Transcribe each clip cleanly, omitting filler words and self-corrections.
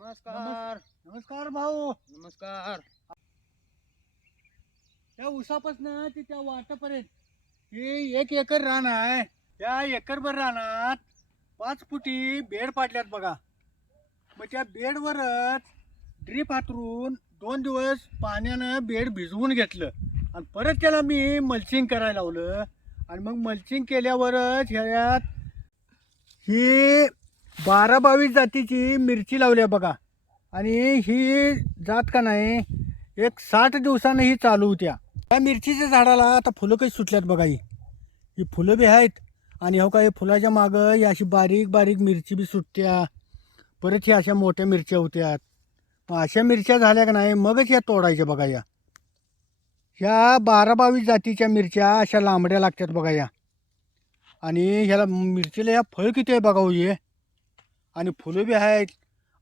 नमस्कार. नमस्कार भाऊ. नमस्कार. त्या उसापासून ते त्या वाटापर्यंत ही 1 एकर रान आहे. त्या एकरभर रानात 5 फुटी बेड पाडल्यात बघा. मग त्या बेडवरच ड्रीप हातरून 2 दिवस पाण्यानं बेड भिजवून घेतलं आणि परत त्याला मी मल्चिंग करायला लावलं. आणि मग मल्चिंग केल्यावरच ह्यात ही 12-22 जातीची मिरची लावली आहे बघा. आणि ही जात का नाही एक 60 दिवसानं ही चालू होत्या. त्या मिरचीच्या झाडाला आता फुलं कशी सुटल्यात बघा. ही फुलं बी आहेत आणि हो का हे फुलाच्या मागं ही अशी बारीक बारीक मिरची बी सुटत्या. परत ही अशा मोठ्या मिरच्या होत्यात. मग अशा मिरच्या झाल्या का नाही मगच या तोडायच्या बघा. ह्या 12-22 जातीच्या मिरच्या अशा लांबड्या लागतात बघा या. आणि ह्याला मिरचीला या फळ किती आहे बघा हे. आणि फुलं बी आहेत.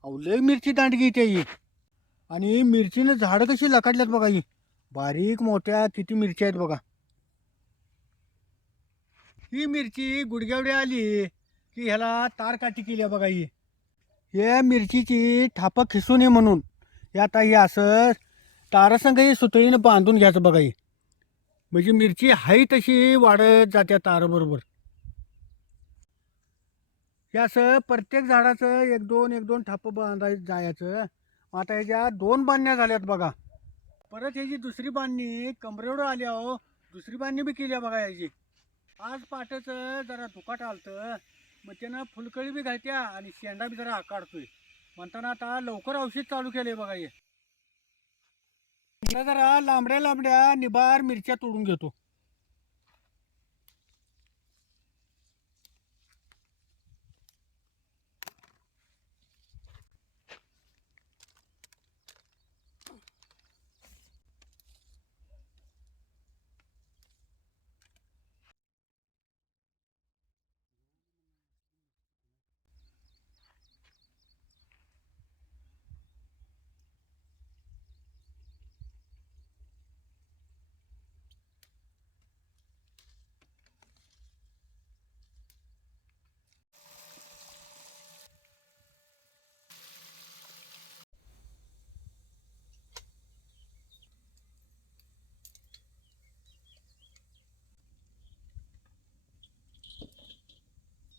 अहो लय मिरची दांडगी इथे ही. आणि मिरचीनं झाडं कशी लकाडल्यात बघा. ही बारीक मोठ्या किती मिरच्या आहेत बघा. ही मिरची गुडघ्यावडी आली की ह्याला तार काठी केली आहे बघा. ही हे मिरचीची थापं खिसू नये म्हणून हे आता हे असं तारासंग ही सुतळीनं बांधून घ्यायचं बघा. ही म्हणजे मिरची हाई तशी वाढत जात्या ताराबरोबर. हे असं प्रत्येक झाडाचं 1-2 थापं बांधायचं जायचं. आता ह्याच्या 2 बांधण्या झाल्यात बघा. परत ह्याची दुसरी बांधणी कमरेवर आली. अहो दुसरी बांधणी बी केली आहे बघा ह्याची. आज पाटाचं जरा दुखाट आलतं मग त्यानं फुलकळी बी घालत्या आणि शेंडा बी जरा आकाडतोय म्हणताना आता लवकर औषध चालू केलंय बघा. हे जरा लांबड्या लांबड्या निबार मिरच्या तोडून घेतो.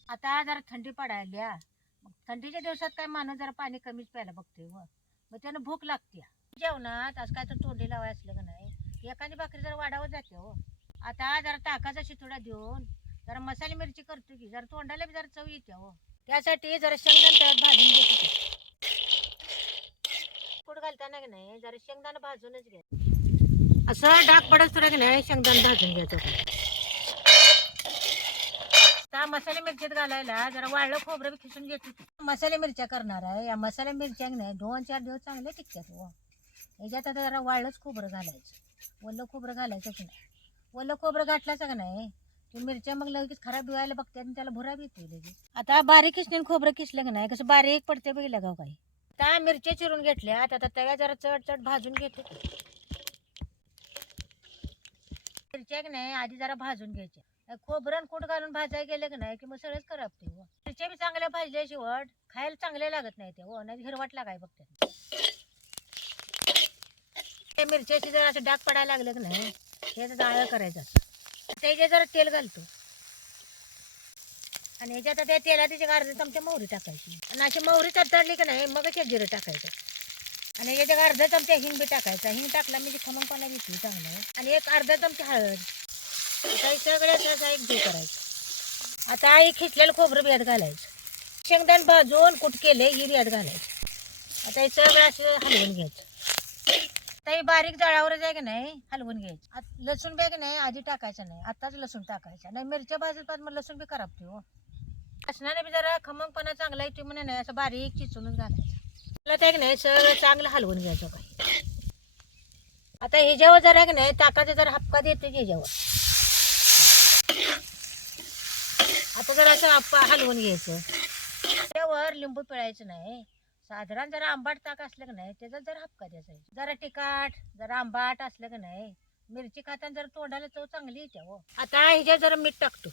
आता जरा थंडी पडायला मग थंडीच्या दिवसात काय माणूस जरा पाणी कमीच प्यायला बघतोय मग त्यानं भूक लागते. जेवणात आज काय तर तोंडी लावाय असलं का नाही एखादी भाकरी जरा वाढावं जाते हो. आता जरा ताकाचा शितोडा देऊन जरा मसाले मिरची करतो की जरा तोंडाला बी जरा चव येते हो. त्यासाठी जरा शेंगदाणा तळ्यात भाजून घेतो. कुठ घालताना की नाही जरा शेंगदाणा भाजूनच घ्या. असं डाग पडत तुला की नाही शेंगदाणा भाजून घ्यायचं. मसाले मिरच्यात घालायला जरा वाळलं खोबरं बी खिसून घेतो. मसाले मिरच्या करणार आहे. या मसाले मिरच्या नाही 2-4 दिवस चांगले टिकतात हो. याच्यात आता जरा वाळलंच खोबरं घालायचं. वल्लं खोबरं घालायचंच नाही. वल्लं खोबरं घातल्याचं का नाही ते मिरच्या मग लगेच खराब व्हायला बघते आणि त्याला भुरा बी येते लगेच. आता बारीक किसणे खोबरं किसलं का नाही कसं बारीक पडते बघितलं का काही. आता मिरच्या चिरून घेतल्या आता तव्या जरा चढ भाजून घेते. मिरच्या की नाही आधी जरा भाजून घ्यायच्या. खोबरं कूट घालून भाजायला गेलं की नाही की मग सगळंच करपते हो. मिरच्या बी चांगल्या भाजल्याशिवाय खायला चांगले लागत नाही ते हो. नाही हिरवट लागाय बघते. त्या मिरच्याची जर असं डाग पडायला लागलं की नाही त्याचं जाळं करायचं. त्याच्यात जरा तेल घालतो आणि ह्याच्यात त्या तेलात त्याच्या अर्धा चमचा मोहरी टाकायची आणि अशी मोहरी तडतडली की नाही मग ते जिरं टाकायचं आणि ह्याच्यात अर्धा चमचा हिंग बी टाकायचा. हिंग टाकला म्हणजे खमंगपणा येतो चांगलं. आणि एक अर्धा चमचा हळद. आता सगळ्याचा एक जीव करायचं. आता आई खिचलेलं खोबरं बियात घालायचं. शेंगदाण भाजून कुट केले ही बियात घालायचं. आता हे सगळं असं हलवून घ्यायचं. आता हे बारीक जळावरच आहे की नाही हलवून घ्यायचं. लसूण बी की नाही आधी टाकायचं नाही आताच लसूण टाकायचं नाही. मिरच्या भाजत मग लसूण बी करपते हो. लसणाने बी जरा खमंगपणा चांगला येतो म्हणून नाही असं बारीक चिचूनच घालायचं. त्याला ते की नाही सगळं चांगलं हलवून घ्यायचं काही. आता ह्याच्यावर जरा की नाही ताकाचा जरा हपका देतो ह्याच्यावर. आता जरा असं हलवून घ्यायचं. त्यावर लिंबू पिळायचं नाही. साधारण जरा आंबाट ताक असलं की नाही त्याचा जरा हपका द्यायचा. जरा तिखट जरा आंबाट असलं की नाही मिरची खाताना जरा तोंडाला चव चांगली येते हो. आता ह्याच्यावर जरा मीठ टाकतो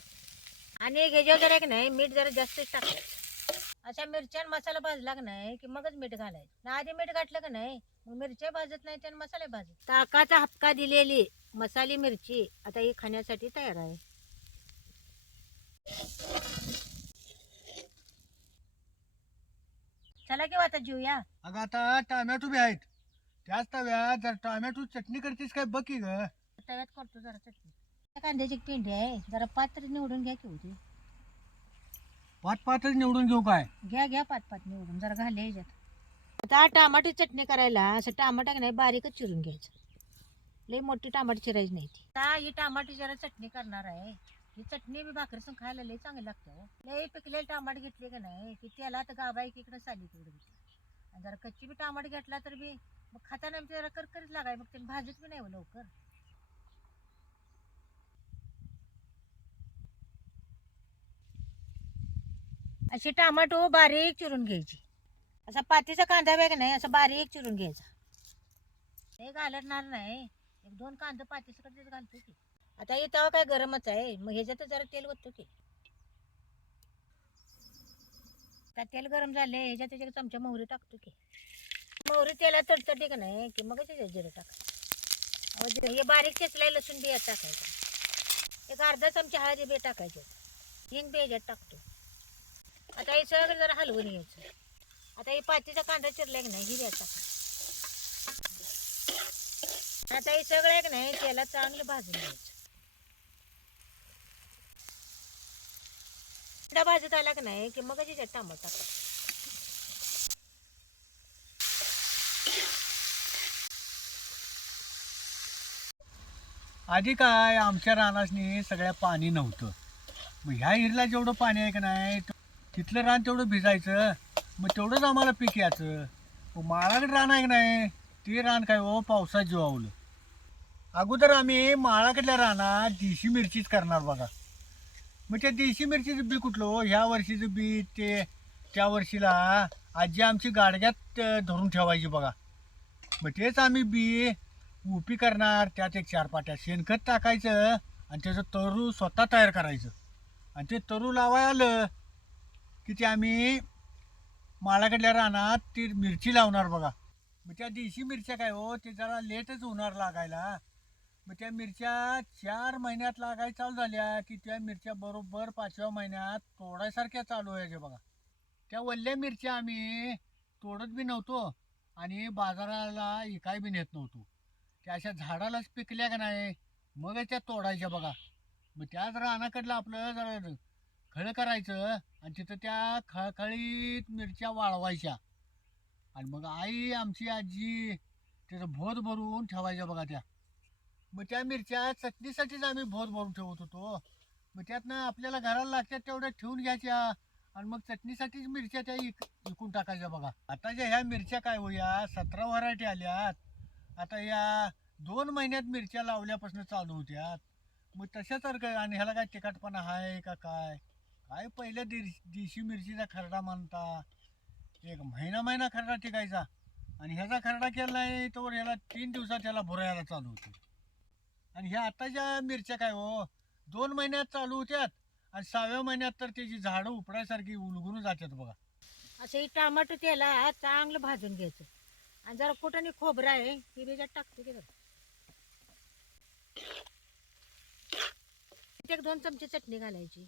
आणि ह्याच्यावर जरा की नाही मीठ जरा जास्तच टाकायचं. अशा मिरच्या आणि मसाला भाजला का नाही की मगच मीठ घालायचं ना, आधी मीठ घातलं का नाही मग मिरच्या भाजत नाही आणि मसाले भाजत. ताकाचा हपका दिलेली मसाली मिरची आता ही खाण्यासाठी तयार आहे. चला किंवा आता जेऊया. अगं आता टोमॅटो बी आहेत, त्याच तव्यात जर टोमॅटो चटणी करतेस काय बघ की ग. तव्यात करतो जरा चटणी. कांद्याची पेंडी आहे, जरा पात्र निवडून घ्या की होती. पाच पाचच निवडून घेऊ काय? घ्या घ्या पाच पाच निवडून जरा घाले ह्याच्यात. आता टमाटी चटणी करायला असं टमाटा नाही बारीकच चिरून घ्यायचं, लई मोठी टमाटी चिरायची नाही ती. आता ही टमाटी जरा चटणी करणार आहे. ही चटणी बी भाकरीसून खायला लई चांगली लागते हो. लई पिकलेले टमाट घेतले का नाही की त्याला तर गाबा इकडे साली तिकडे घेतली आणि जरा कच्ची बी टमाट घेतला तर बी मग खाताना जरा करकरीत लागाय, मग ते भाजत बी नाही हो लवकर. अशी टमाटो बारीक चिरून घ्यायची. असा पातीचा कांदा वेग नाही असं बारीक चिरून घ्यायचा. हे घालणार नाही, एक दोन कांदा पातीसकडेच घालतो की. आता हे तवा काय गरमच आहे, मग ह्याच्यात जरा तेल ओततो की. आता तेल गरम झाले ह्याच्यात त्याच्या चमचा मोहरी टाकतो की. मोहरी तेलात तडतडली का नाही की मग जिरं टाकायचं. हे बारीक चेचलाय लसूण बी यात टाकायचं. एक अर्धा चमचा हळदी बी टाकायचे. हिंग बी ह्याच्यात टाकतो. आता हे सगळं जरा हलवून घ्यायचं. आता हे पातीचा कांदा चिरलाय की नाही हिऱ्यात टाकायचं. आता हे सगळं आहे की नाही त्याला चांगलं भाजून घ्यायचं. कांदा भाजत आला की नाही की मग ह्याच्यात टमाटर टाकायचं. आधी काय आमच्या रानासनी सगळ्या पाणी नव्हतं, मग ह्या हिरला जेवढं पाणी आहे का नाही तिथलं रान तेवढं भिजायचं, मग तेवढंच आम्हाला पीक यायचं. मग माळाकडे रान आहे का नाही ते रान काय हो पावसात जिवावलं. अगोदर आम्ही माळाकडल्या रानात देशी मिरचीच करणार बघा. मग त्या देशी मिरचीचं बी कुठलं हो, ह्या वर्षीचं बी ते त्या वर्षीला आजी आमची गाडग्यात धरून ठेवायची बघा. मग तेच आम्ही बी उपी करणार, त्यात एक 4 पाट्या शेणखत टाकायचं आणि त्याचं तरू स्वतः तयार करायचं आणि ते तरू लावाय आलं की ते आम्ही माळाकडल्या रानात ती मिरची लावणार बघा. मग त्या देशी मिरच्या काय हो ते जरा लेटच होणार लागायला. मग त्या मिरच्या 4 महिन्यात लागायला चालू झाल्या की त्या मिरच्या बरोबर 5व्या महिन्यात तोडायसारख्या चालू व्हायच्या बघा. त्या वल्ल्या मिरच्या आम्ही तोडत बी नव्हतो आणि बाजाराला इकाय बी नेत नव्हतो. त्या अशा झाडालाच पिकल्या का नाही मग त्या तोडायच्या बघा. मग त्याच रानाकडलं आपलं जरा खळं करायचं आणि तिथं त्या खळखळीत मिरच्या वाळवायच्या आणि मग आई आमची आजी त्याचं भोत भरून ठेवायच्या बघा त्या. मग त्या मिरच्या चटणीसाठीच आम्ही भोत भरून ठेवत होतो. मग त्यातनं आपल्याला घराला लागतात तेवढ्या ठेवून घ्यायच्या आणि मग चटणीसाठीच मिरच्या त्या विकून टाकायच्या बघा. आताच्या ह्या मिरच्या काय होया 17 व्हरायटी आल्यात. आता या 2 महिन्यात मिरच्या लावल्यापासून चालू होत्यात. मग तशा तर काय आणि ह्याला काय तिखटपणा आहे का काय काय पहिल्या देशी मिरचीचा खरडा म्हणता एक महिना खरडा टिकायचा आणि ह्याचा खरडा केला नाही तर ह्याला 3 दिवसात ह्याला भुरायला चालू होते. आणि ह्या आताच्या मिरच्या काय हो 2 महिन्यात चालू होत्यात आणि 6व्या महिन्यात तर त्याची झाडं उपडायसारखी उलगून जातात बघा. असं हे टमाटर त्याला चांगलं भाजून घ्यायचं आणि जरा कुठं खोबरं आहे हे त्याच्यात टाकतो की जरा. एक 2 चमचे चटणी घालायची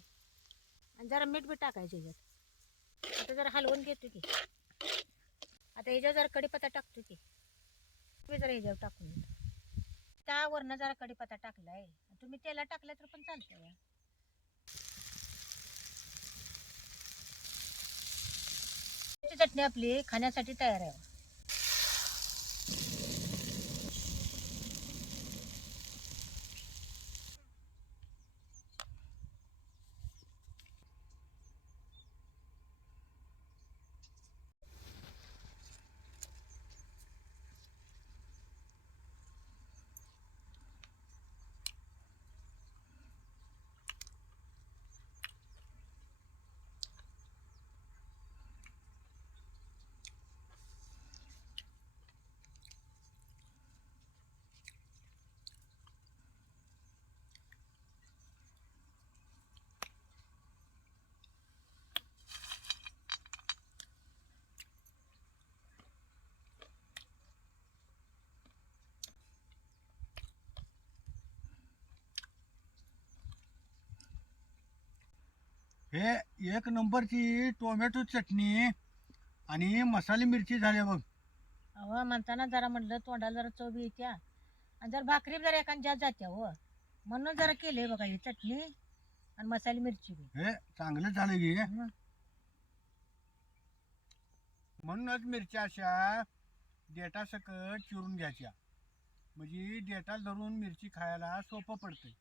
आणि जरा मीठ बी टाकायचं ह्याच्यात. आता जरा हलवून घेतो की. आता ह्याच्यावर जरा कढीपत्ता टाकतो की. जरा ह्याच्यावर टाकून त्या वरनं जरा कढीपत्ता टाकलाय, तुम्ही तेला टाकला तर पण चालतंय. चटणी आपली खाण्यासाठी तयार आहे. हे एक नंबरची टोमॅटो चटणी आणि मसाली मिरची झाली बघ. अहो म्हणताना जरा म्हटलं तोंडाला जरा चव बी येत्या आणि जरा भाकरी जरा एखाद्या जात्या हो, म्हणून जरा केले बघा ही चटणी आणि मसाली मिरची बी. हे चांगलं झालं की. हं. म्हणूनच मिरच्या अशा देठासकट चिरून घ्यायच्या, म्हणजे देठाला धरून मिरची खायला सोपं पडते.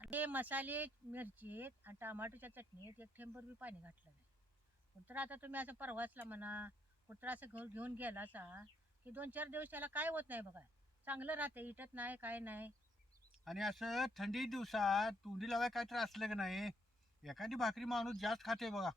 आणि ते मसाले मिरचीत आणि टमाटोच्या चटणीत एक थेंबर बी पाणी घातलं नाही. कुठं आता तुम्ही असं परवासला म्हणा, कुठं असं घेऊन गेला असा की 2-4 दिवस त्याला काय होत नाही बघा, चांगलं राहतं, इटत नाही काय नाही. आणि असं थंडी दिवसात तोंडी लावाय काय तर असलं की नाही, एखादी भाकरी माणूस जास्त खाते बघा.